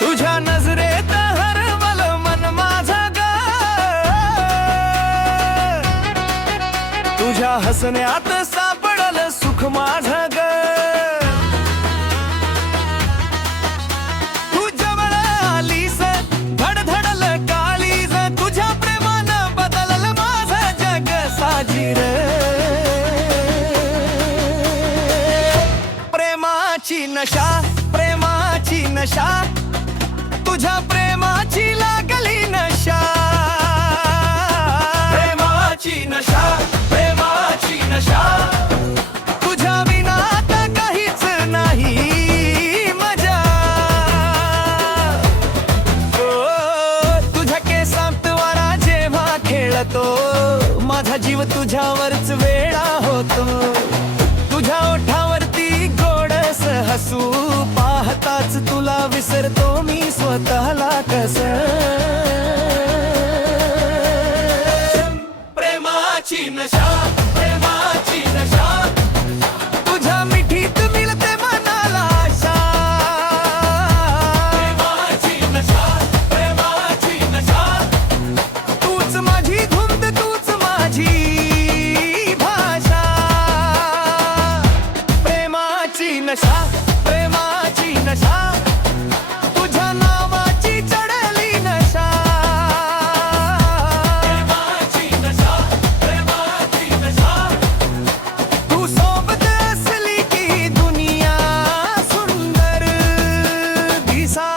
तुझ्या नजरेत हरवलं मन माझं ग, तुझ्या हसण्यात सापडलं सुख माझं ग. तू जवळ आलीस धडधडलं काळीज, तुझ्या प्रेमानं बदललं माझं जग साजीर. प्रेमाची नशा, प्रेमाची नशा, तुझ्या प्रेमाची लागली नशा. प्रेमाची नशा, प्रेमाची नशा, तुझ्या विना आता काहीच नाही मजा. तुझ्या केसांत वारा जेव्हा खेळतो, माझा जीव तुझ्यावरच वेडा होतो. तुझ्या ओठावरती गोडस हसू पाहताच तुला विसरतो मी स्वतःला कसं. प्रेमाची नशा, प्रेमाची नशा, तुझ्या मिठीत मिळते मनाला आशा. प्रेमाची नशा, प्रेमाची नशा, तूच माझी धुंद, तूच माझी भाषा. प्रेमाची नशा, प्रेमाची नशा, तुझ्या नावाची चढली नशा. प्रेमाची नशा, प्रेमाची नशा, तू सोबत असली की दुनिया सुंदर दिसा.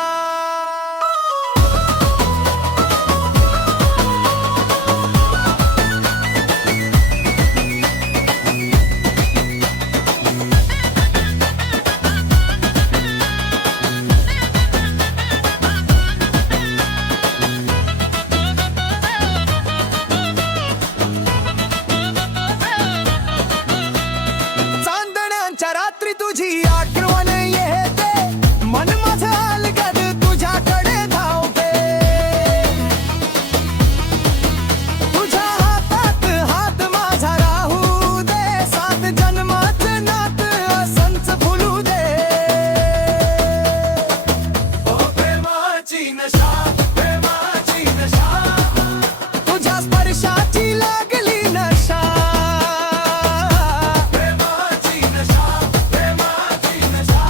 चांदण्यांच्या रात्री तुझी आठवण येते, मन माझं अलगद तुझ्याकडे धावते. तुझ्या हातात हात माझा राहू दे, सात जन्माचं नात असंच फुलू दे. ओ प्रेमाची नशा, प्रेमाची नशा, तुझ्या स्पर्शाची लागली नशा. प्रेमाची नशा, प्रेमाची नशा,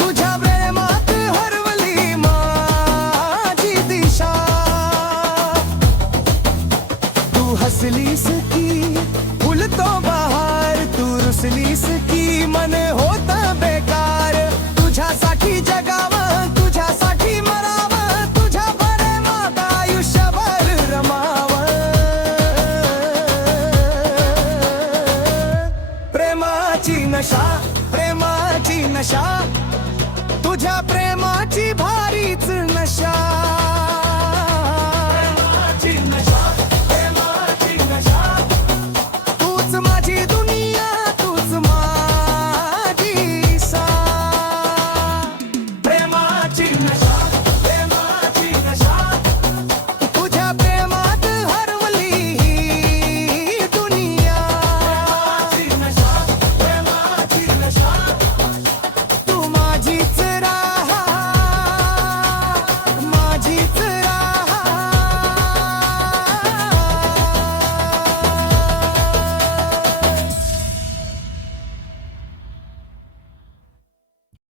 तुझ्या प्रेमात हरवली माझी दिशा. तू हसलीस की फुलतो बहार, तू रुसलीस की मन होत बेकार. तुझ्यासाठी जगावं, तुझ्यासाठी मरावं, तुझ्या प्रेमात आयुष्यभर रमावं. प्रेमाची नशा, प्रेमाची नशा, तुझ्या प्रेम